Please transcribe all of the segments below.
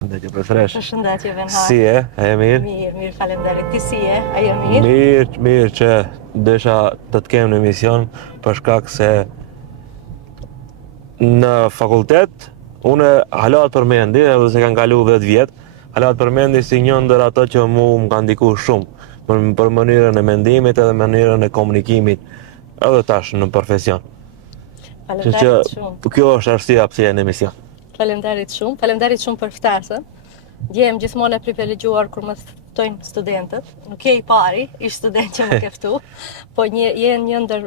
Përshëndetje profesoresh. Përshëndetje Venhar. Si e? A je mirë? Mirë, faleminderit. Ti si je? A je mirë? Mirë që desha të të kem në emision për shkak se në fakultet unë hala të përmendi, edhe se kanë kalu 10 vjet, hala të përmendi si një ndër ato që mu më ka ndiku shumë për mënyrën e mendimit edhe mënyrën e komunikimit edhe tash në profesion. Faleminderit shumë. Kjo është arsyeja pse je në emision. Faleminderit shumë për ftesën. Ndjehem gjithmonë e privilegjuar kur më ftojnë studentët. Nuk je i pari, ish student që më ke ftu, po jenë një ndër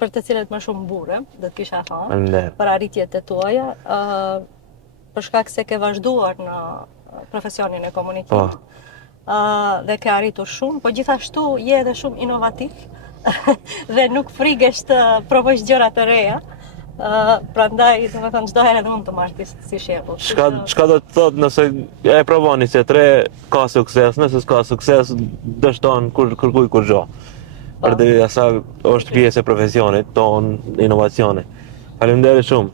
për të cilët më shumë burem, do të kisha thënë, për arritjet e tuaja, për shkak se ke vazhduar në profesionin e komunikimit. Dhe ke arritur shumë, po gjithashtu je edhe shumë inovativ dhe nuk frigesh të provosh gjëra të reja. Prandaj, domethënë, çdo herë edhe unë të marr si shembull. Çka do të thotë nëse e provoni se 3 ka sukses, nëse s'ka sukses, dështon kërkuj kur gjo. Përderi asaj është pjesë e profesionit ton, inovacioni. Faleminderit shumë.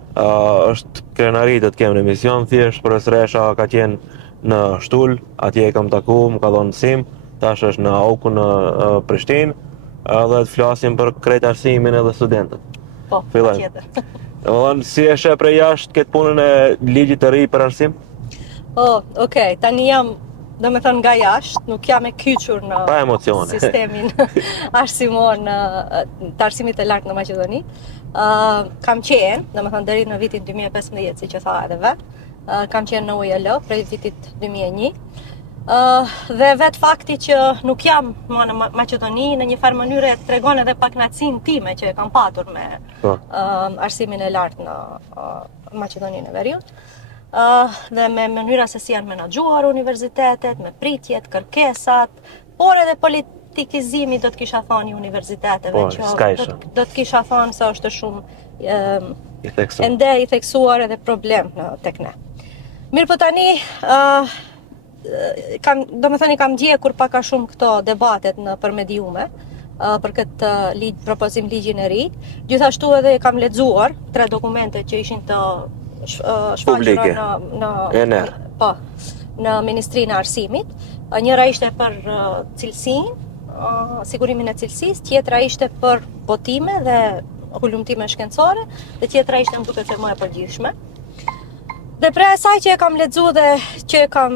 Është krenari të të kem në emision, thjesht profesoresha ka qenë në Shtull, atje e kam taku, më ka dhënë mësim, tash është në AUK në Prishtinë, dhe të flasim për krejt arsimin edhe studentët. Po, tjetër. Si e sheh prej jashtë këtë punën e ligjit të ri për arsim? Okej, tani jam, domethënë nga jashtë, nuk jam e kyçur në sistemin arsimor të arsimit të lartë në Maqedoni. Kam qenë, domethënë deri në vitin 2015, si që tha edhe vet, kam qenë në UJL prej vitit 2001. Dhe vetë fakti që nuk jam në Maqedoni në një farë mënyrë tregon edhe pakënaqësinë time që e kam patur me arsimin e lartë në Maqedoninë e Veriut. Dhe me mënyra se si janë menaxhuar universitetet, me pritjet, kërkesat, por edhe politikizimi do të kisha thënë i universiteteve që do të kisha thënë se është shumë ende i theksuar edhe problem tek ne. Mirë, po tani domethënë kam ndjekur pak a shumë këto debatet për mediume për këtë propozim ligjin e ri. Gjithashtu edhe kam lexuar 3 dokumente që ishin të shfaqura në Ministrinë e Arsimit. Njëra ishte për cilësinë, sigurimin e cilësisë, tjetra ishte për votime dhe hulumtime shkencore, dhe tjetra ishte më duket se më e përgjithshme. Dhe prej asaj që e kam lexuar dhe që e kam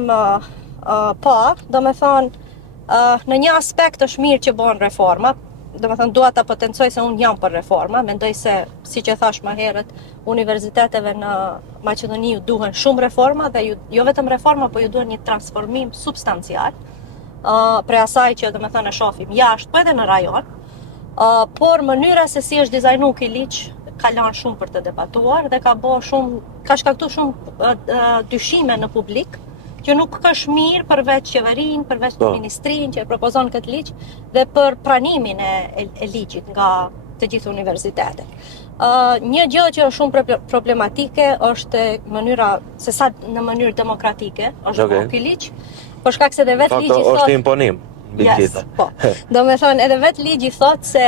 në një aspekt është mirë që bëhen reforma, domethënë dua ta potencoj se unë jam për reforma, mendoj se, siç e thash më herët, universiteteve në Maqedoni ju duhen shumë reforma dhe jo vetëm reforma, po ju duhen një transformim substancial, prej asaj që domethënë e shohim jashtë, po edhe në rajon, por mënyra se si është dizajnuar ky ligj ka lënë shumë për të debatuar dhe ka shkaktuar shumë dyshime në publik, që nuk është mirë përveç qeverinë, përveç ministrinë që e propozon këtë ligj dhe për pranimin e ligjit nga të gjithë universitetet. Një gjë që është shumë problematike është mënyra se sa në mënyrë demokratike është bërë ky ligj, për shkak se edhe vetë ligji thotë është imponim mbi gjithë. Po. Domethënë edhe vetë ligji thotë se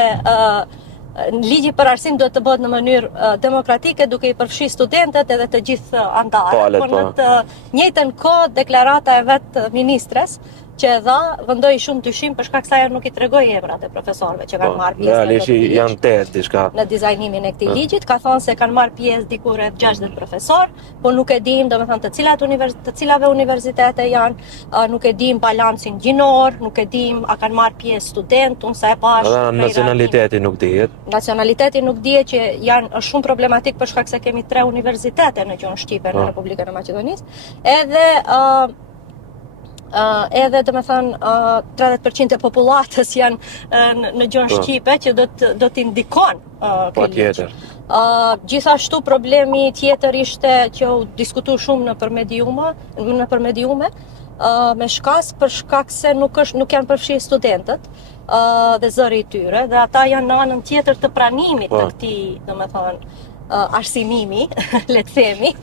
ligji për arsim duhet të bëhet në mënyrë demokratike, duke i përfshi studentët edhe të gjithë anëtarët, por në të njëjtën kohë deklarata e vetë ministres që e dha vendoi shumë dyshim për shkak se ajo nuk i tregoi emrat e profesorëve që kanë marrë pjesë në dizajnimin e këtij ligjit. Ka thënë se kanë marrë pjesë diku rreth 60 profesor, por nuk e dim domethënë të cilave universitete janë, nuk e dim balancin gjinor, nuk e dim a kanë marrë pjesë student, unë sa e pash. Nacionaliteti nuk dihet. Nacionaliteti nuk dihet që është shumë problematik për shkak se kemi 3 universitete në gjuhën shqipe në Republikën e Maqedonisë. Edhe domethënë 30% e popullatës janë në gjuhën shqipe që do t'i ndikon ky ligj. Gjithashtu problemi tjetër ishte që u diskutuar shumë nëpër mediume, me shkas për shkak se nuk janë përfshirë studentët dhe zëri i tyre, dhe ata janë në anën tjetër të pranimit të këtij, domethënë, arsimimi, le të themi.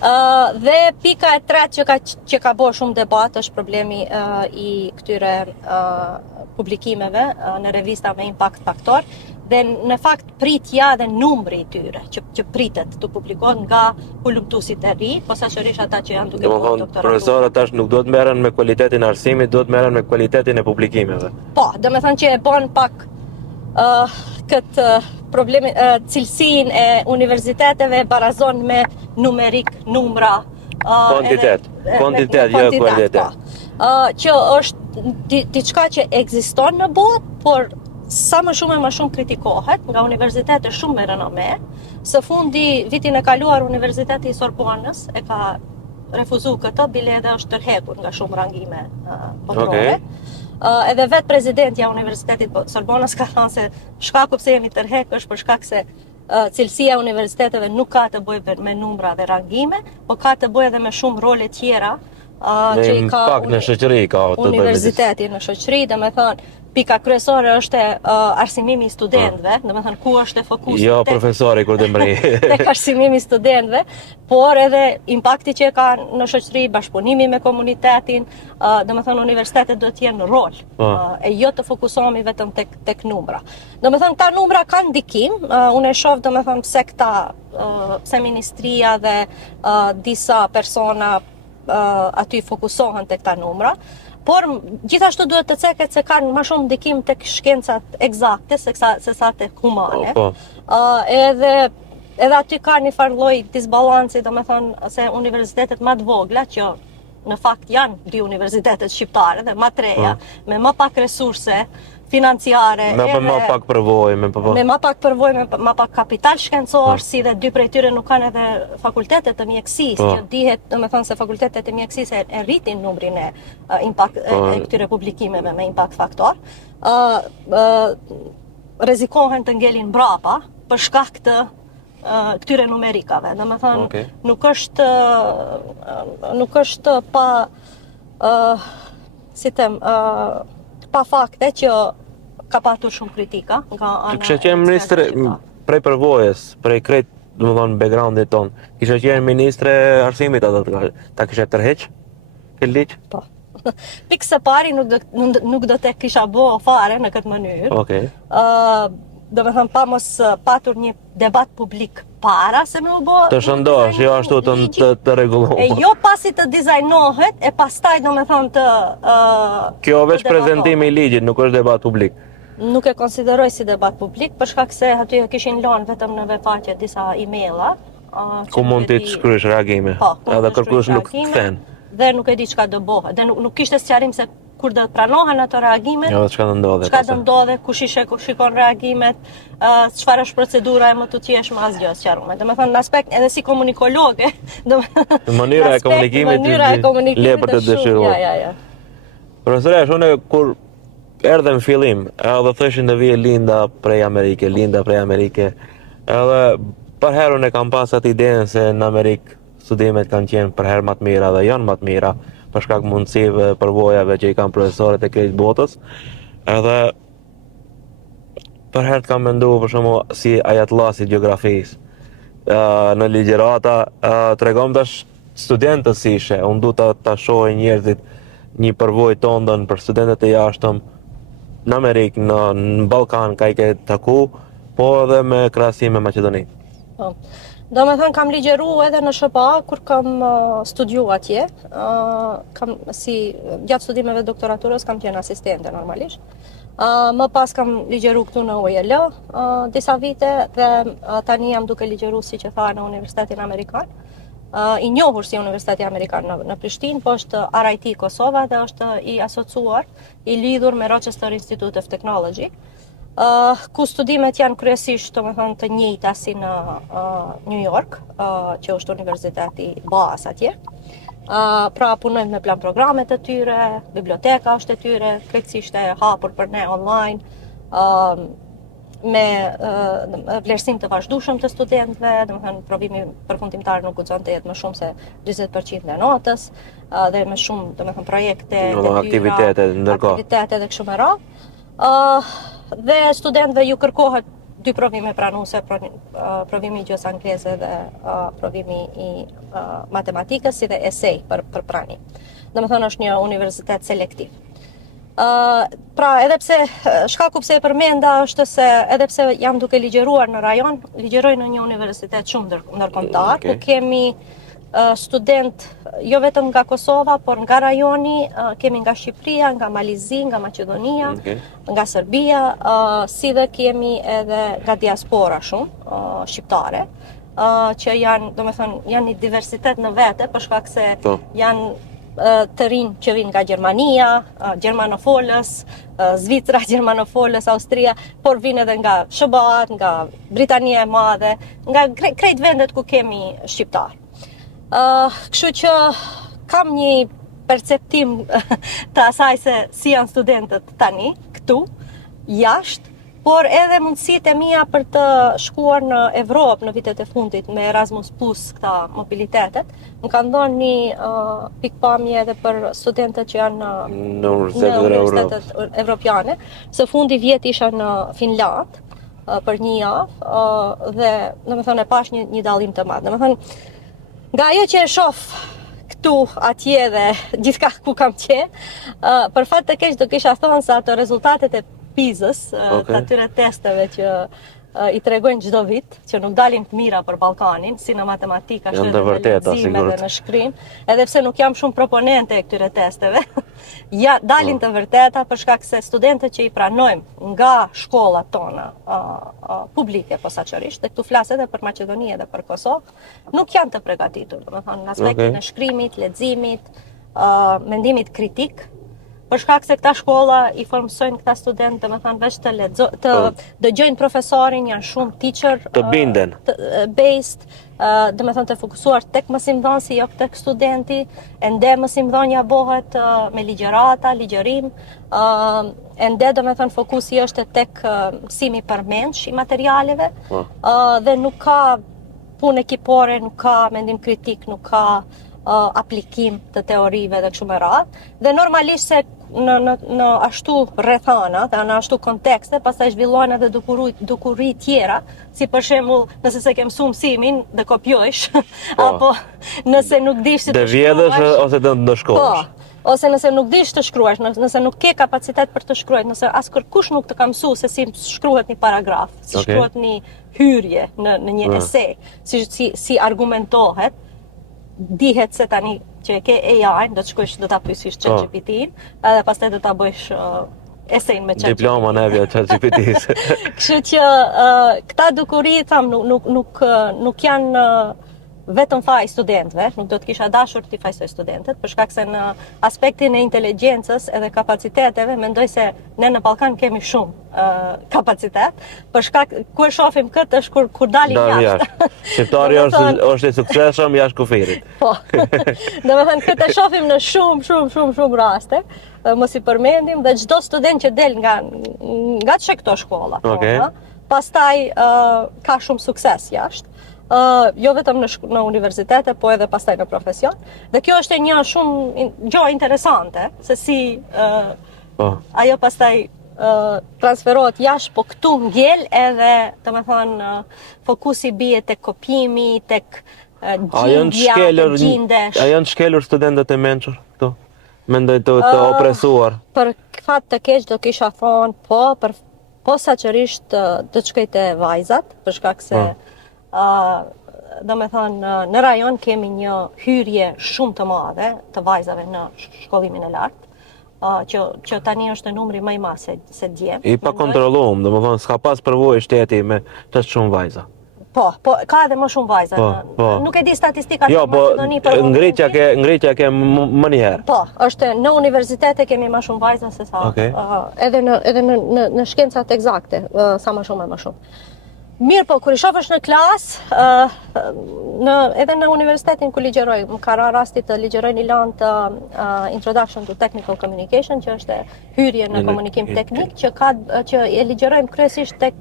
Dhe pika e tretë që ka bërë shumë debat është problemi i këtyre publikimeve në revista me impact faktor, dhe në fakt pritja dhe numri i tyre që pritet të publikohet nga hulumtuesit e ri, posaçërisht ata që janë duke bërë doktoraturë. Profesorët tash nuk duhet merren me cilëtetin e arsimit, duhet merren me cilëtetin e publikimeve. Po, domethënë që e bën pak këtë problemi, cilësinë e universiteteve barazon me numerik, numra, Kuantitet, jo kualitet. Që është diçka që ekziston në botë, por sa më shumë e më shumë kritikohet nga universitete shumë me renome. Së fundi, vitin e kaluar, Universiteti i Sorbonës e ka refuzu këtë, bile edhe është tërhekur nga shumë rangime botërore. Edhe vetë presidentja Universitetit Sorbonës ka thënë se shkaku pse jemi tërhek është për shkak se cilësia e universiteteve nuk ka të bëjë me numra dhe rangime, po ka të bëjë edhe me shumë role tjera që i ka në shoqëri ka universiteti në shoqëri, domethënë pika kryesore është arsimimi i studentëve, domethënë ku është fokusi jo profesori kur të mbri tek arsimimi i studentëve, por edhe impakti që ka në shoqëri, bashkëpunimi me komunitetin, domethënë universitetet duhet të jenë në rol, e jo të fokusohemi vetëm tek numra. Domethënë këta numra kanë ndikim, unë e shoh domethënë pse ministria dhe disa persona aty fokusohen tek këta numra. Por gjithashtu duhet të ceket se kanë më shumë ndikim tek shkencat eksakte se sa tek humane. Edhe aty ka një farë lloj disbalanci, domethënë se universitetet më të vogla që në fakt janë 2 universitetet shqiptare dhe më treja, me më pak resurse financiare, me më pak përvojë, me më pak përvojë, me më pak kapital shkencor, si dhe 2 prej tyre nuk kanë edhe fakultete të mjekësisë, që dihet, domethënë se fakultetet e mjekësisë e rritin numrin e impact e këtyre publikimeve me impact faktor. Rrezikohen të ngelin mbrapa për shkak të këtyre numerikave. Domethënë nuk është pa si them pa fakte që ka patur shumë kritika nga ana. Kisha qenë ministre prej përvojës, prej krejt, domethënë backgroundit ton, kisha qenë ministre arsimit atë ta kisha tërheq këtë ligj? Po. Pikë së pari nuk do të kisha bë fare në këtë mënyrë. Okej. Domethënë pa mos patur një debat publik para se më u bë. Të shëndosh, jo ashtu të rregulluar. E jo pasi të dizajnohet, e pastaj domethënë të kjo veç prezantimi i ligjit, nuk është debat publik. Nuk e konsideroj si debat publik, për shkak se aty kishin lënë vetëm në faqe disa emaila. Ku mund të shkruash reagime, edhe kërkues nuk kthen. Dhe nuk e di çka do bëhet. Dhe nuk kishte sqarim se kur do të pranohen ato reagimet. Jo, çka do ndodhet. Çka do ndodhet, kush shikon reagimet, çfarë është procedura e më tutjeshme, asgjë sqaruar. Domethënë në aspekt edhe si komunikologe, domethënë mënyra e komunikimit le për të dëshiruar. Ja. Profesore, unë kur erdhe në fillim, edhe thëshin të vije linda prej Amerike, edhe për herën e kam pas atë idenë se në Amerikë studimet kanë qenë për herë më të mira dhe janë më të mira, për shkak mundësive, përvojave që i kanë profesorët e krejt botës. Edhe për herë kam menduar për shembull si ajatllasi i gjeografisë. Në ligjërata tregom tash studentët si ishe, unë du ta shohë njerëzit një përvojë të ëndën për studentët e jashtëm në Amerikë, në Ballkan ka i ke taku, po edhe me krahasim me Maqedoninë. Domethënë kam ligjëru edhe në SHPA kur kam studiuar atje, gjatë studimeve doktoraturës kam qenë asistente normalisht. Më pas kam ligjëru këtu në UEL disa vite dhe tani jam duke ligjëru si që tha në Universitetin Amerikan. I njohur si Universiteti Amerikan në Prishtinë, po është RIT Kosova dhe është i asociuar, i lidhur me Rochester Institute of Technology. Ku studimet janë kryesisht të njëjta si në New York, që është universiteti bazë atje. Pra punojmë me plan programet e tyre, biblioteka është e tyre, krejtësisht e hapur për ne online, me vlerësim të vazhdueshëm të studentëve, domethënë provimi përfundimtar nuk guxon të jetë më shumë se 40% e notës, dhe me shumë domethënë projekte, aktivitete ndërkohë. Aktivitete dhe kështu me radhë. Dhe studentëve ju kërkohet dy provime pranuese, provimi i gjuhës angleze dhe provimi i matematikës, si dhe esej për pranim. Domethënë është një universitet selektiv. Pra, edhe pse shkaku pse e përmenda është se edhe pse jam duke ligjëruar në rajon, ligjëroj në një universitet shumë ndërkombëtar, ku kemi student jo vetëm nga Kosova, por nga rajoni, kemi nga Shqipëria, nga Malizi, nga Maqedonia, nga Serbia, si dhe kemi edhe nga diaspora shumë shqiptare, që janë, domethënë, janë një diversitet në vete, për shkak se janë të rinj që vinë nga Gjermania, Gjermanofolës, Zvicra, Gjermanofolës, Austria, por vinë edhe nga SBA-t, nga Britania e Madhe, nga krejt vendet ku kemi shqiptar. Kështu që kam një perceptim të asaj se si janë studentët tani, këtu, jashtë, por edhe mundësitë e mia për të shkuar në Evropë në vitet e fundit me Erasmus Plus, këta mobilitetet, më kanë dhënë një pikpamje edhe për studentët që janë në universitetet evropiane. Së fundi vjet isha në Finland për një javë dhe domethënë e pash një dallim të madh. Domethënë, nga ajo që e shoh këtu, atje dhe gjithka ku kam qenë, për fat të keq do kisha thënë se ato rezultatet e PISA-s, të atyre testeve që i tregojnë çdo vit, që nuk dalin të mira për Ballkanin, si në matematikë, ashtu edhe në lexim edhe në shkrim, edhe pse nuk jam shumë proponente e këtyre testeve, ja dalin të vërteta për shkak se studentët që i pranojmë nga shkollat tona publike posaçërisht, dhe këtu flas edhe për Maqedoni edhe për Kosovë, nuk janë të përgatitur, domethënë në aspektin e shkrimit, leximit, mendimit kritik. Për shkak se këta shkolla i formsojnë këta studentë, domethënë veç të dëgjojnë profesorin, janë shumë teacher të binden based, domethënë të fokusuar tek mësimdhënësi, jo tek studenti, ende mësimdhënia bëhet me ligjërata, ligjërim, ende domethënë fokusi është tek mësimi përmendsh i materialeve, dhe nuk ka punë ekipore, nuk ka mendim kritik, nuk ka aplikim të teorive dhe kështu me radhë. Dhe normalisht se në ashtu rrethana, dhe në ashtu kontekste, pastaj zhvillohen edhe dukuri tjera, si për shembull, nëse se ke mësuar mësimin dhe kopjojsh, apo nëse nuk dish si të shkruash, vjedhësh ose të ndëshkohesh. Ose nëse nuk dish të shkruash, nëse nuk ke kapacitet për të shkruar, nëse as kërkush nuk të ka mësuar se si shkruhet një paragraf, si shkruhet një hyrje në një esej, si argumentohet, dihet se tani që e ke AI-n, do të shkojsh, do ta pyesësh ChatGPT-n, edhe pastaj do ta bësh esejn me ChatGPT. Diploma në evja ChatGPT-s. Kështu që këta dukuri, tham, nuk janë vetëm faj studentëve, nuk do të kisha dashur të fajsoj studentët, për shkak se në aspektin e inteligjencës edhe kapaciteteve, mendoj se ne në Ballkan kemi shumë kapacitet, për shkak ku e shohim këtë është kur dalim jashtë. Shqiptari është i suksesshëm jashtë kufirit. Po. Domethënë këtë e shohim në shumë raste, mos i përmendim, dhe çdo student që del nga këto shkolla, pastaj ka shumë sukses jashtë. Jo vetëm në universitete, po edhe pastaj në profesion. Dhe kjo është një shumë gjë interesante, se si ajo pastaj transferohet jashtë, po këtu ngel edhe, domethënë, fokusi bie tek kopjimi, tek gjindja, tek gjindesh. A janë shkelur studentët e mençur këtu? Mendoj të opresuar. Për fat të keq do kisha thonë, po, posaçërisht do të shkoj te vajzat, për shkak se domethënë në rajon kemi një hyrje shumë të madhe të vajzave në shkollimin e lartë, që tani është numri më i madh se djem. I pa kontrolluar, domethënë s'ka pas përvojë shteti me të shumë vajza. Po, ka edhe më shumë vajza. Nuk e di statistikat në Maqedoni, por ngritja ke më një herë. Po, është në universitete kemi më shumë vajza se sa. Edhe në shkencat eksakte, sa më shumë e më shumë. Mirë, po, kur i shofësh në klasë, edhe në universitetin ku ligjeroj, më ka rënë rasti të ligjeroj një lanë të Introduction to Technical Communication, që është hyrje në komunikim teknik, që e ligjerojmë kryesisht tek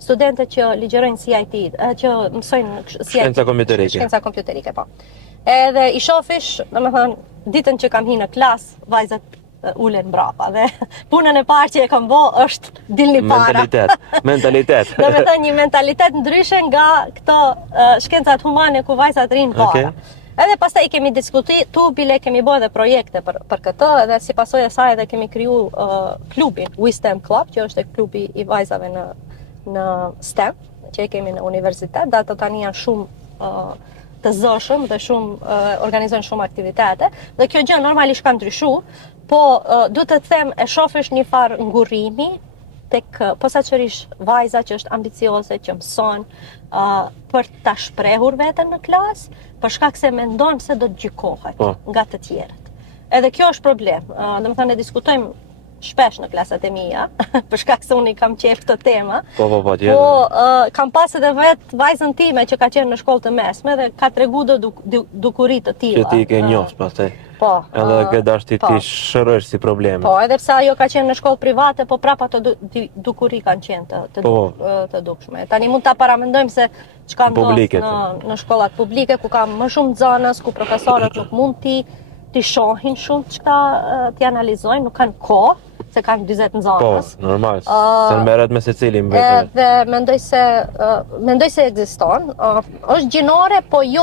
studentët që ligjerojnë CIT, që mësojnë shkenca kompjuterike. Shkenca kompjuterike, po. Edhe i shofish, domethënë, ditën që kam hi në klasë, vajzat ulen mbrapa dhe punën e parë që e kam bë është dilni para. Mentalitet. Do me thënë një mentalitet ndryshe nga këto shkencat humane ku vajzat rinë para. Edhe pastaj i kemi diskutuar, bile kemi bërë edhe projekte për këtë, edhe si pasojë e saj edhe kemi kriju klubin WeSTEM Club, që është klubi i vajzave në STEM, që e kemi në universitet, dhe ato tani janë shumë të zëshëm dhe organizojnë shumë aktivitete, dhe kjo gjë normalisht ka ndryshu, po du të them e shofësh një farë ngurrimi tek posaçërisht vajza që është ambicioze, që mëson për ta shprehur veten në klasë, për shkak se mendon se do të gjykohet nga të tjerët. Edhe kjo është problem. Domethënë ne diskutojmë shpesh në klasat e mia, për shkak se unë i kam qejf këtë tema. Po, kam pas edhe vetë vajzën time që ka qenë në shkollë të mesme dhe ka tregu dukuri të tilla. Që ti ke njohur pastaj. Po. Edhe ke dashur ti shërësh si probleme. Po, edhe pse ajo ka qenë në shkollë private, po prapa ato dukuri kanë qenë të dukshme. Tani mund ta paramendojmë se çka ndodh në shkollat publike ku ka më shumë nxënës, ku profesorët nuk mund t'i shohin shumë çka t'i analizojnë, nuk kanë kohë, se kanë 40 nxënës. Po, normal. Se merret me secilin. Edhe mendoj se ekziston. Është gjinore, po jo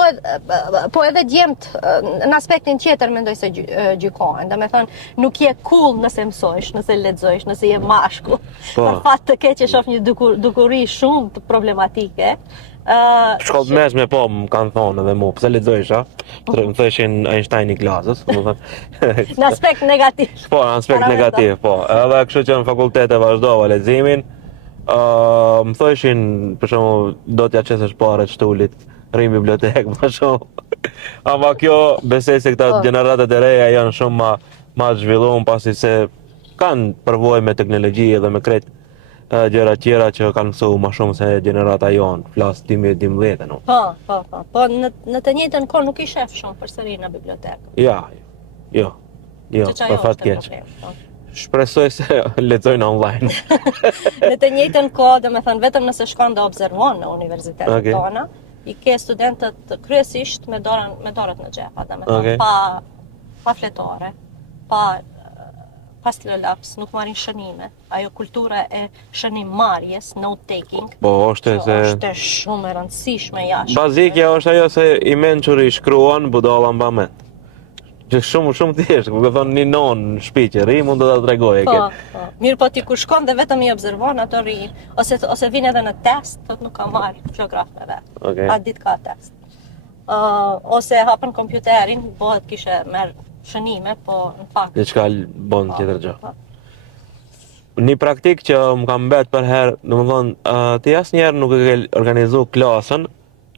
po edhe djemt në aspektin tjetër mendoj se gjykohen. Domethënë nuk je cool nëse mësojsh, nëse lexojsh, nëse je mashkull. Për fat të keq e shoh një dukuri shumë problematike. Shkollë të mesme po më kanë thonë edhe mu, pse lexojsh, më thëshin Einstein i klasës, në aspekt negativ. Po, në aspekt negativ, po. Edhe kështu që në fakultet e vazhdova leximin, më thëshin, për shembull, do t'ja qesësh parët shtulit, rrim bibliotekë, për shembull. Ama kjo besoj se këta gjeneratat e reja janë shumë ma të zhvilluar pasi se kanë përvojë me teknologji edhe me krejt gjëra tjera që kanë mësuar më shumë se gjenerata jonë, flas 2012 no. Po, në të njëjtën kohë nuk i shef shumë përsëri në bibliotekë. Jo, për fat keq. Shpresoj se lexojnë online. Në të njëjtën kohë, domethënë vetëm nëse shkon dhe observon në universitetet tona, i ke studentët kryesisht me dorët në xhepa, domethënë pa fletore, pa stilolaps, nuk marrin shënime. Ajo kultura e shënimmarrjes, note-taking, është shumë e rëndësishme jashtë. Bazikja është ajo se i mençuri shkruan, budalla mba mend. Që shumë thjesht, ku thonë një non në shtëpi që rri, mund të ta tregoj. Po. Mirë, po ti kur shkon dhe vetëm i observon, ato rrin, ose vin edhe në test, thotë nuk ka marr geograf me vet. Atë ditë ka test. Ose hapën kompjuterin, bëhet kishe merr shënime, po në fakt diçka bën tjetër gjë. Një praktik që më ka mbet për herë, domethënë ti asnjëherë nuk e ke organizuar klasën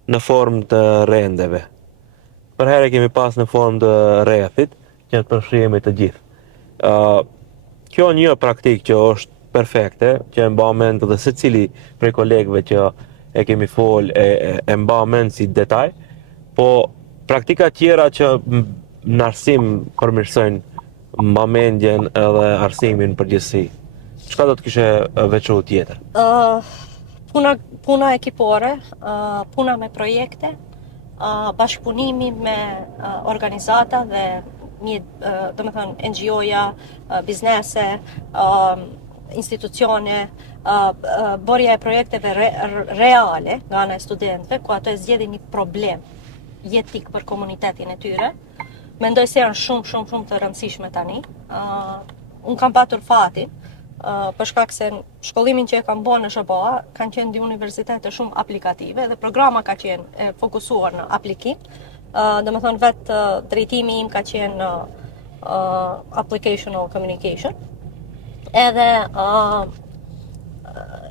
në formë të rendeve. Për herë kemi pas në formë të rrethit, që të përfshihemi të gjithë. Kjo një praktik që është perfekte, që e mba mend edhe secili prej kolegëve që e kemi fol e mba mend si detaj, po praktika tjera që në arsim përmirësojnë mbamendjen edhe arsimin përgjithësi. Çka do të kishe veçu tjetër? Puna ekipore, puna me projekte, bashkëpunimi me organizata dhe domethënë NGO-ja, biznese, institucione, bërja e projekteve reale nga ana e studentëve, ku ato e zgjedhin një problem jetik për komunitetin e tyre. Mendoj se janë shumë të rëndësishme tani. Unë kam patur fatin, për shkak se shkollimin që e kam bërë në SHBA kanë qenë dy universitete shumë aplikative dhe programa ka qenë fokusuar në aplikim. Domethënë vetë drejtimi im ka qenë applicational communication. Edhe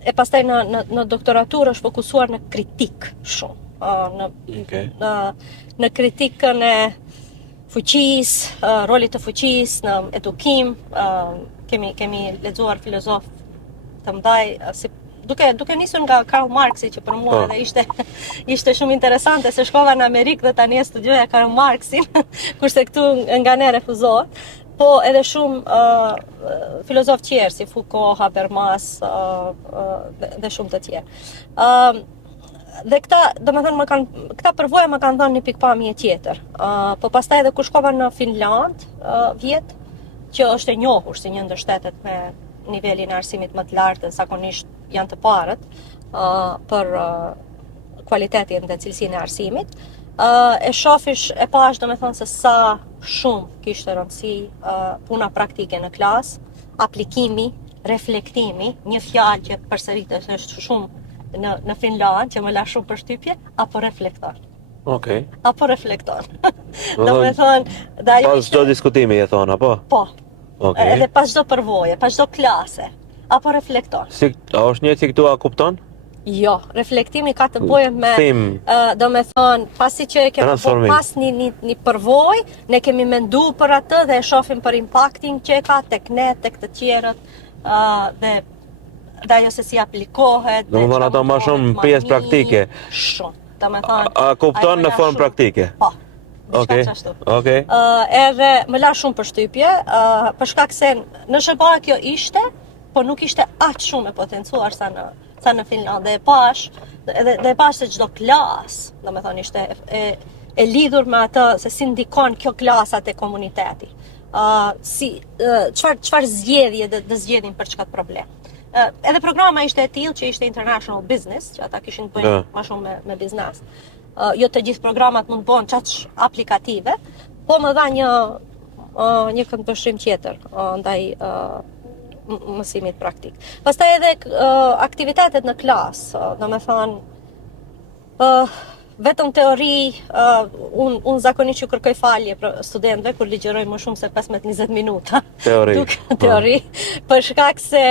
e pastaj në doktoraturë është fokusuar në kritik shumë. Në kritikën e fuqisë, rolit të fuqisë në edukim, kemi lexuar filozof të mëdhej, duke nisur nga Karl Marxi, që për mua edhe ishte shumë interesante, se shkova në Amerikë dhe tani e studioja Karl Marxin, kurse këtu nga ne refuzohet, po edhe shumë filozof tjerë, si Foucault, Habermas dhe shumë të tjerë. Dhe këta përvoja më kanë dhënë një pikpamje tjetër. Po pastaj edhe kur shkova në Finland, vjet, që është e njohur si një ndër shtetet me nivelin e arsimit më të lartë, zakonisht janë të parët për kualitetin dhe cilësinë e arsimit. E shofish e pash domethënë se sa shumë kishte rëndësi puna praktike në klas, aplikimi, reflektimi, një fjalë që përsëritet është shumë në Finland, që më la shumë përshtypje, apo reflekton. Okej. Apo reflekton. Domethënë, pas çdo diskutimi e thon apo? Po. Okej. Edhe pas çdo përvoje, pas çdo klase, apo reflekton. A është një që këtu a kupton? Jo, reflektimi ka të bëjë me, domethënë, pasi që e kemi pas një përvojë, ne kemi mendu për atë dhe e shohim për impaktin që e ka tek ne, tek të tjerët, dhe ajo se si aplikohet. Domethënë ato më shumë pjesë praktike. Shumë. Domethënë, a kupton në formë praktike? Po. Okej. Edhe më la shumë përshtypje, për shkak se në SHBA kjo ishte, po nuk ishte aq shumë e potencuar sa në Finland, dhe e pash se çdo klas, domethënë ishte e lidhur me atë se si ndikon kjo klasat e komuniteti. Çfarë zgjedhje dhe zgjedhin për çka problem. Edhe programa ishte e tillë që ishte international business, që ata kishin të bëjnë më shumë me biznes. Jo të gjithë programat mund të bëhen çaq aplikative, po më dha një këndvështrim tjetër ndaj mësimit praktik. Pastaj edhe aktivitetet në klas, domethënë vetëm teori, unë zakonisht që kërkoj falje për studentëve kur ligjeroj më shumë se 15-20 minuta. Teori. Për shkak se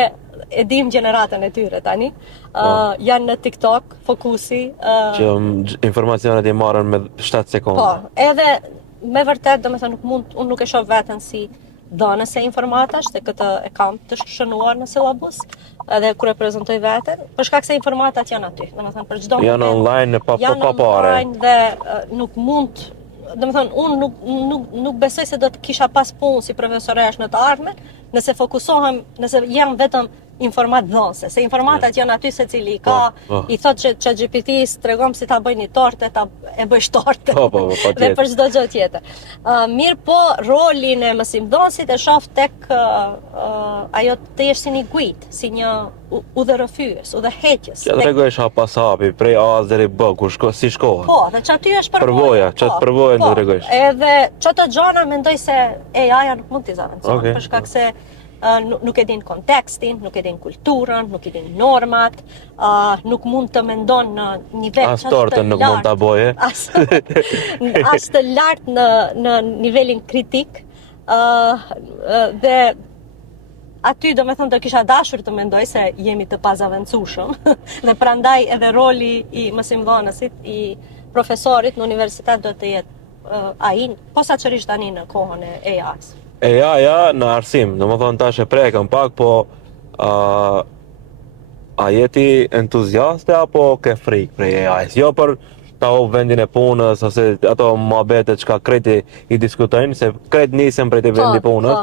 e dim gjeneratën e tyre tani. Janë në TikTok, fokusi. Që informacionet i marrën me 7 sekonda. Po, edhe me vërtet, domethënë unë nuk e shoh veten si dhënës e informatash, se këtë e kam të shënuar në syllabus, edhe kur e prezantoj veten, për shkak se informatat janë aty. Domethënë për çdo janë online pa janë online dhe nuk mund, domethënë unë nuk besoj se do të kisha pas punë si profesoresh në të ardhmen, nëse fokusohem, nëse jam vetëm informat dhënëse, se informatat janë aty secili ka, i thot që ChatGPT-s tregom si ta bëj një torte, e bësh torte. Dhe për çdo gjë tjetër. Mirë po, rolin e mësimdhënësit e shoh tek ajo të jesh si një guid, si një udhërrëfyes, udhëheqës. Ja tregosh pas hapi, prej A deri B, si shkohet. Po, dhe që aty është përvoja, çat përvojën do tregosh. Edhe çato gjëra mendoj se AI-ja nuk mund t'i zavancon, për shkak se nuk e din kontekstin, nuk e din kulturën, nuk e din normat, nuk mund të mendon në nivel as tortën nuk mund ta bëje. As të lartë në nivelin kritik, dhe aty domethënë do kisha dashur të mendoj se jemi të pazavencueshëm dhe prandaj edhe roli i mësimdhënësit, i profesorit në universitet do të jetë ai, posaçërisht tani në kohën e AI-s. Ja, në arsim, domethënë tash e prekëm pak, po a jeti entuziaste apo ke frikë prej AI-s? Jo për ta hup vendin e punës ose ato mohabetet çka kreti i diskutojnë, se kret nisën prej të vendi punës,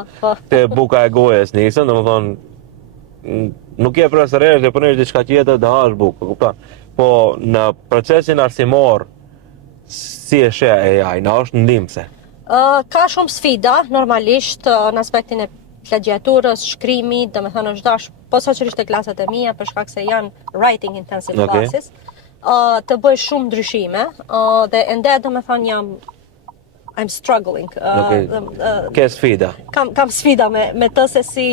te buka e gojës nisën, domethënë nuk je profesoresh dhe punosh diçka tjetër dhe hash bukë, kupton? Po në procesin arsimor si e sheh AI, na është ndihmëse? Ka shumë sfida, normalisht, në aspektin e plagjaturës, shkrimit, domethënë është dash posaçërisht te klasat e mia, për shkak se janë writing intensive classes, të bëj shumë ndryshime, dhe ende domethënë I'm struggling. Ke sfida? Kam sfida me të se si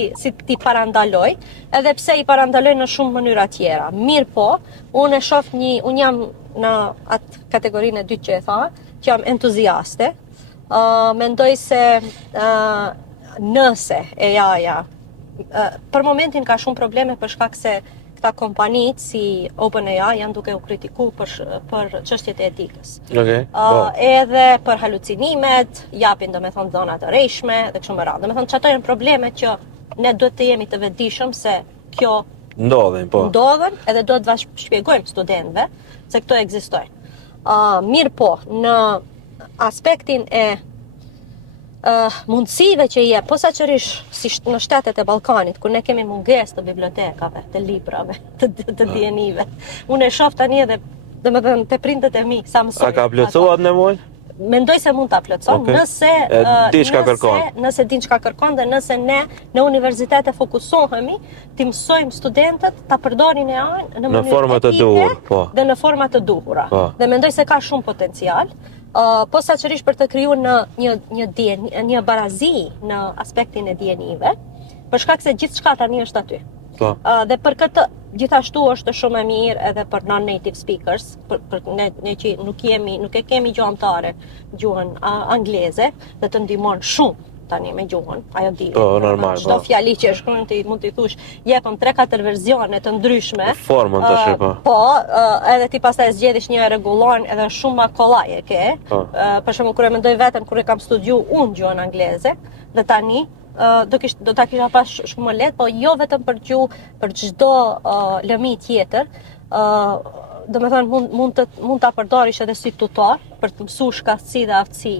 ti parandaloj, edhe pse i parandaloj në shumë mënyra tjera. Mirë po, unë e shoh unë jam në atë kategorinë e dytë që e tha, që jam entuziaste. Mendoj se nëse AI-ja për momentin ka shumë probleme për shkak se këta kompanitë si OpenAI janë duke u kritiku për çështjet e etikës. Edhe për halucinimet, japin domethënë dhëna të rreshme dhe kështu me radhë. Domethënë çato janë probleme që ne duhet të jemi të vetëdijshëm se kjo ndodhen, edhe duhet të shpjegojmë studentëve se këto ekzistojnë. Mirë po, në aspektin e mundësive që jep, posaçërisht si në shtetet e Ballkanit, ku ne kemi mungesë të bibliotekave, të librave, të dienive. Unë e shoh tani edhe domethënë te prindët e mi sa mësojnë. A ka plotësuar nevojë? mendoj se mund ta plotëson nëse nëse din çka kërkon dhe nëse ne në universitet e fokusohemi të mësojmë studentët ta përdorin AI në forma të duhur, dhe në forma të duhura. Dhe mendoj se ka shumë potencial. Posaçërisht për të krijuar një barazi në aspektin e dienive, për shkak se gjithçka tani është aty. Dhe për këtë gjithashtu është shumë e mirë edhe për non-native speakers, për ne që nuk e kemi gjuhëtare gjuhën angleze dhe të ndihmon shumë tani me gjuhën, ajo di. Normal. Çdo fjali që e shkruan ti mund t'i thush, jepëm 3-4 versione të ndryshme. Formën të shih. Edhe ti pastaj zgjedhish një rregullon edhe shumë më kollaj e ke. Për shembull kur e mendoj veten kur e kam studiu unë gjuhën angleze dhe tani do ta kisha pas shumë më lehtë, po jo vetëm për gjuhë, për çdo lëmi tjetër. Domethënë mund ta përdorish edhe si tutor për të mësuar shkallësi dhe aftësi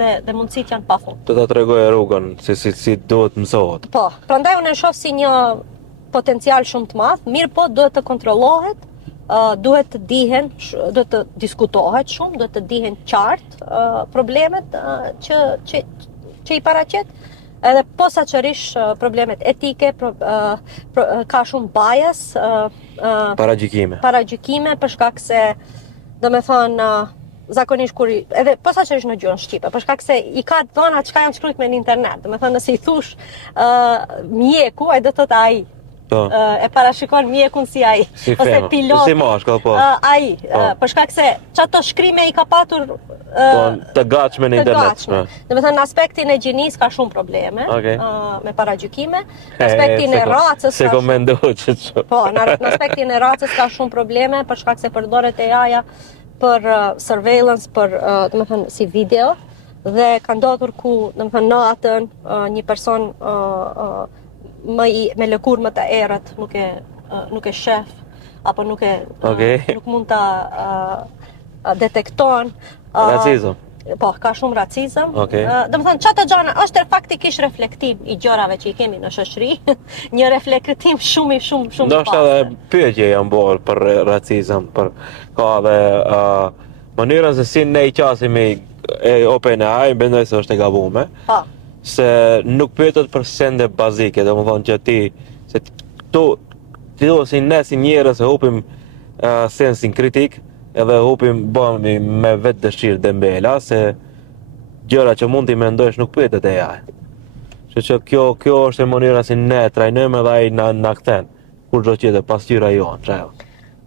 dhe mundësit janë pafund. Të ta tregoj rrugën si duhet mësohet. Po, prandaj unë e shoh si një potencial shumë të madh, mirë po duhet të kontrollohet, duhet të dihen, duhet të diskutohet shumë, duhet të dihen qartë problemet që i paraqet. Edhe posaçërisht problemet etike, ka shumë bias, paragjykime për shkak se, domethënë, zakonisht kur edhe posaçërisht në gjuhën shqipe, për shkak se i ka dhëna çka janë shkruar në internet. Domethënë nëse i thush mjeku, ai do të thotë ai. E parashikon mjekun si ai, ose pilot. Si mashkull, po. Ai, për shkak se çato shkrime i ka patur të gatshme në internet. Domethënë në aspektin e gjinisë ka shumë probleme me paragjykime, në aspektin e racës se komendohet që. Po, në aspektin e racës ka shumë probleme për shkak se përdoret AI-ja për surveillance, për domethënë si video, dhe ka ndodhur ku domethënë natën një person me lëkurë më të errët nuk e shef apo nuk mund ta detekton. Racizëm. Po, ka shumë racizëm. Domethënë çato gjëra është faktikisht reflektim i gjërave që i kemi në shoqëri, një reflektim shumë ndoshta edhe pyetje janë bërë për racizëm, për ka dhe mënyrën se si ne i qasimi OpenAI, mendoj se është e gabuar. Po. Se nuk pyetet për sende bazike, domethënë që ti si ne si njerëz e hupim sensin kritik, edhe bëhemi me vetë dëshirë dembela, se gjëra që mund t'i mendosh nuk pyetet e AI. Që kjo është e mënyra si ne trajnojmë edhe ai na kthen kur çdo tjetër pasqyra jon, çajo.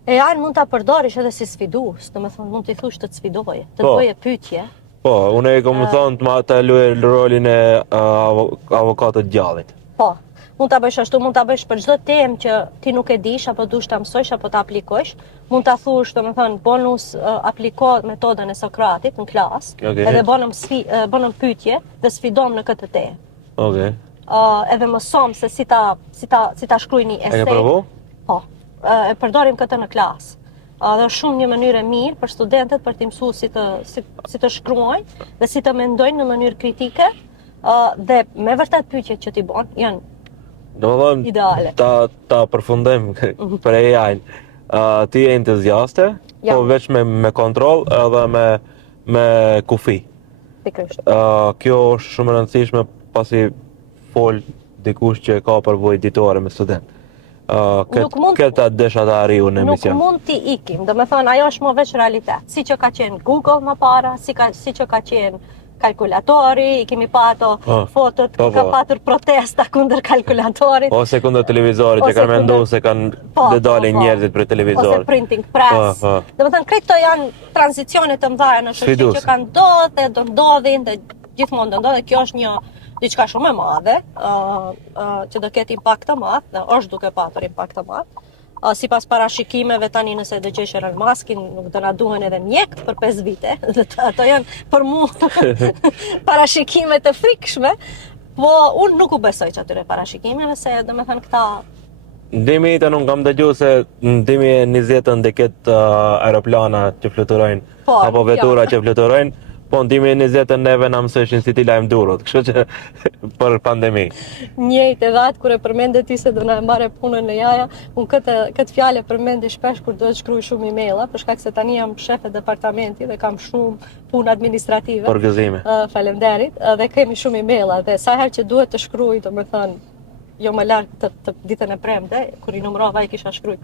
AI mund ta përdorish edhe si sfidues, domethënë mund t'i thush të sfidoje, të bëje pyetje. Po, unë e kam thonë të luaj rolin e avokatit gjallit. Po, mund ta bësh ashtu, mund ta bësh për çdo temë që ti nuk e dish apo dush ta mësojsh apo ta aplikosh. Mund ta thush, domethënë, bonus apliko metodën e Sokratit në klasë, edhe bënëm pyetje dhe sfidom në këtë temë. Edhe mësom se si ta shkruaj një esej. E ke provu? Po, e përdorim këtë në klasë. Dhe është shumë një mënyrë e mirë për studentët për t'i mësuar si të shkruajnë dhe si të mendojnë në mënyrë kritike, dhe me vërtet pyetjet që t'i bën janë ideale. Ta përfundojmë për AI-n. Ti je entuziaste, po veç me kontroll edhe me kufi. Pikërisht. Kjo është shumë e rëndësishme pasi fol dikush që ka përvojë ditore me student. Këtë desha të arriju në emision. Nuk mund t'i ikim, domethënë ajo është më veç realitet. Si që ka qenë Google më para, si që ka qenë kalkulatori, i kemi pato fotot, ka patur protesta kundër kalkulatorit. Ose kundër televizorit, që kanë menduar se kanë dalin njerëzit për televizorit. Ose printing press. Domethënë këto janë tranzicione të mëdha në shoqëri që kanë ndodhur, do ndodhin dhe gjithmonë do ndodhin. Kjo është një diçka shumë e madhe, që do ketë impakt të madh, dhe është duke patur impakt të madh. Sipas parashikimeve tani nëse dëgjesh Elon Muskin, nuk do na duhen edhe mjek për 5 vite. Ato janë për mua parashikime të frikshme, po unë nuk u besoj atyre parashikimeve, se domethënë këta Ndimi të nuk kam dëgjuar se në 2020 do ketë aeroplana që fluturojnë, apo vetura që fluturojnë, Po, në 2020 neve na mësëshin si ti lajmë durot, kështu që për pandemi. Njëjtë edhe atë kur e përmende ti se do na mbare punën në jaja, unë këtë fjalë përmende shpesh kur do të shkruaj shumë emaila, për shkak se tani jam shef e departamenti dhe kam shumë punë administrative. Për gëzime. Faleminderit, dhe kemi shumë emaila dhe sa herë që duhet të shkruaj, domethënë jo më larg të ditën e premte, kur i numërova i kisha shkruaj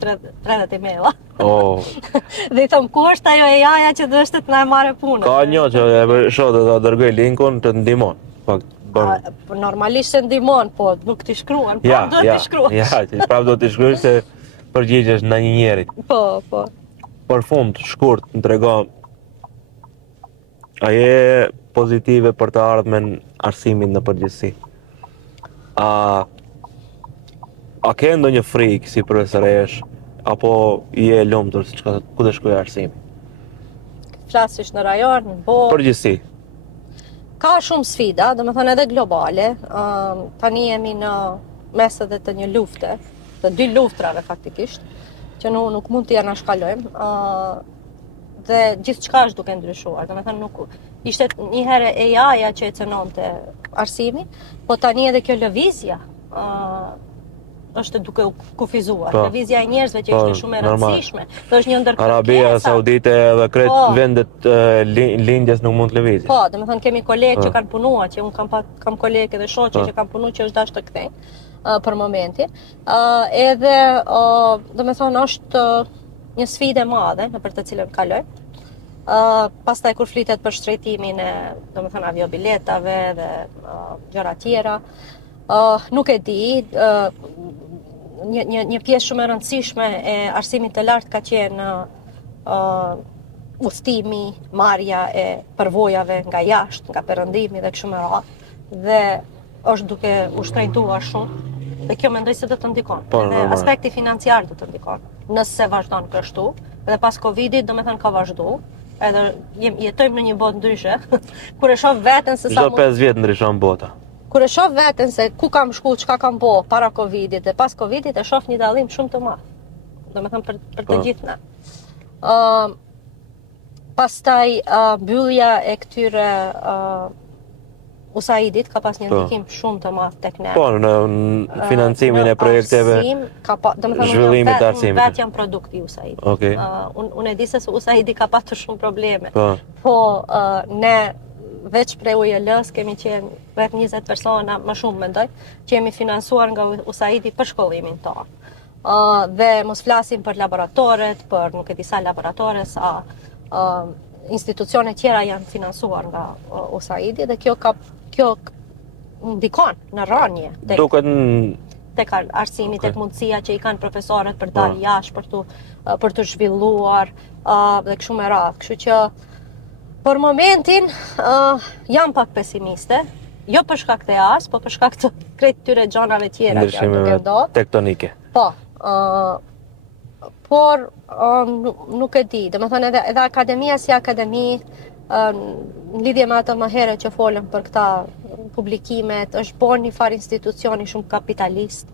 30 emaila. Oh. Dhe i thom ku është ajo e jaja që do të na e marrë punën. Ka një që e shoh do ta dërgoj linkun të ndihmon. Normalisht se ndihmon, po nuk t'i shkruan, po do t'i shkruash. Ja, prapë do t'i shkruaj se përgjigjesh në një njerit. Po. Për fund, shkurt, më trego a je pozitive për të ardhmen arsimit në përgjithësi? A ke ndonjë frikë si profesoresh apo je lumtur se ku të shkojë arsimi? Flasish në rajon, në botë. Përgjithësi. Ka shumë sfida, domethënë edhe globale. Tani jemi në mes edhe të një lufte, të dy luftrave faktikisht, që nuk mund t'i anashkalojmë. Dhe gjithçka është duke ndryshuar. Domethënë nuk ishte një herë AI-ja që e cënonte arsimi, po tani edhe kjo lëvizja është duke u kufizuar. Lëvizja e njerëzve që ishte shumë e rëndësishme. Dhe është një ndër kërkesa. Arabia Saudite dhe krejt vendet lindjes nuk mund të lëvizin. Po, domethënë kemi kolegë që kanë punuar, që unë kam kolegë edhe shoqe që kanë punuar që është dashur të kthejnë për momentin. Edhe domethënë është një sfidë e madhe në për të cilën kaloj. Pastaj kur flitet për shtrejtimin e domethënë aviobiletave dhe gjëra tjera, nuk e di, një pjesë shumë e rëndësishme e arsimit të lartë ka qenë udhtimi, marrja e përvojave nga jashtë, nga perëndimi dhe kështu me radhë. Dhe është duke u shtrenjtuar shumë dhe kjo mendoj se do të ndikon. Dhe aspekti financiar do të ndikon. Nëse vazhdon kështu, dhe pas Covidit domethënë ka vazhdu, edhe jetojmë në një botë ndryshe, kur e shoh veten se sa çdo 5 vjet ndryshon bota. Kur e shoh veten se ku kam shku, çka kam bo para Covidit dhe pas Covidit, e shoh një dallim shumë të madh. Domethënë për të gjithë na. Pastaj mbyllja e këtyre USAID-it ka pas një ndikim shumë të madh tek ne. Po, në financimin e projekteve, zhvillimit të arsimit. Vetë janë produkti USAID. Okej. Unë e di se USAID ka patur shumë probleme. Po, ne veç prej UJL-s kemi qenë rreth 20 persona, më shumë mendoj, që jemi financuar nga USAID për shkollimin tonë. Dhe mos flasim për laboratoret, për nuk e di sa laboratore, sa institucione tjera janë financuar nga USAID dhe kjo ndikon në rënje tek arsimi, tek mundësia që i kanë profesorët për dalë jashtë, për të zhvilluar dhe kështu me radhë. Kështu që për momentin jam pak pesimiste, jo për shkak të ars, po për shkak të krejt tyre gjanave tjera që janë duke ndodhur. Tektonike. Po, por nuk e di, domethënë edhe akademia si akademi, në lidhje me atë më herët që folëm për këta publikimet, është bërë një farë institucioni shumë kapitalist.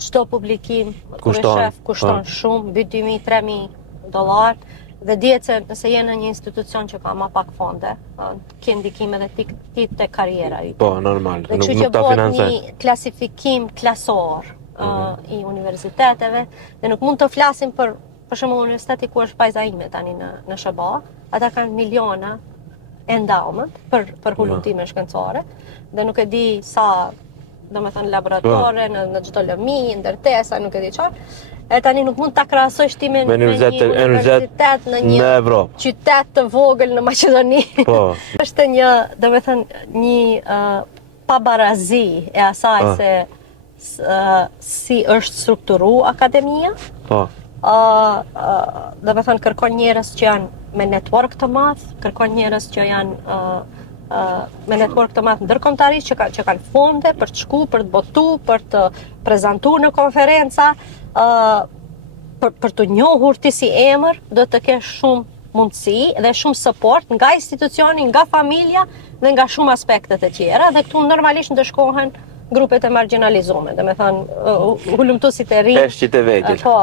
Çdo publikim kushton shumë, mbi $2.000-3.000. Dhe dihet se nëse je në një institucion që ka më pak fonde, ke ndikime dhe ti te karriera yt. Po, normal, nuk ta financoj. Një klasifikim klasor i universiteteve dhe nuk mund të flasim për shembull universiteti ku është vajza ime tani në SHBA, ata kanë miliona endowment për hulumtime shkencore dhe nuk e di sa domethënë laboratore në çdo lëmi, ndërtesa, nuk e di çfarë. E tani nuk mund ta krahasojsh ti me një universitet në një qytet të vogël në Maqedoni. Po. Është një pabarazi e asaj se si është strukturu akademia. Po. Domethënë kërkon njerëz që janë me network të madh, kërkon njerëz që janë me network të madh ndërkombëtarisht që kanë fonde për të shku, për të botu, për të prezantuar në konferenca. Për të njohur ti si emër, do të kesh shumë mundësi dhe shumë support nga institucioni, nga familja dhe nga shumë aspektet e tjera dhe këtu normalisht ndëshkohen grupet e marginalizuara, domethënë hulumtuesit e rinj. Peshqit e vegjël. Po,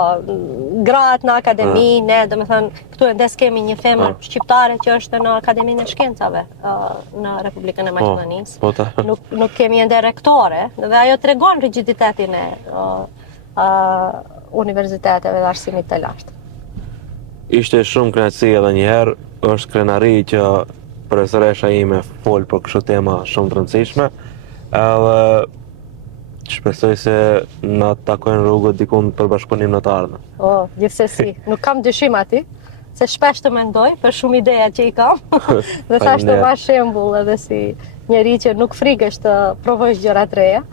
gratë në akademi, ne do me thënë, këtu e ndes kemi një femër shqiptare që është në Akademinë e Shkencave në Republikën e Maqedonisë. Nuk kemi ende rektore, dhe ajo tregon rigiditetin e universiteteve dhe arsimit të lartë. Ishte shumë kënaqësi edhe njëherë, është krenari që profesoresha ime fol për kështu tema shumë të rëndësishme, edhe shpresoj se na takojnë rrugët dikun për bashkëpunim në të ardhmen. Gjithsesi, nuk kam dyshim aty, se shpesh të mendoj për shumë ideja që i kam, dhe thash të ma shembull edhe si njeri që nuk frikesh të provojsh gjëra të reja.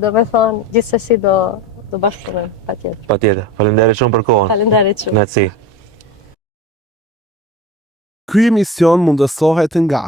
Do me thonë, gjithsesi do bashkëpunim, patjetër. Patjetër. Faleminderit shumë për kohën. Faleminderit shumë. Kënaqësi. Ky emision mundësohet nga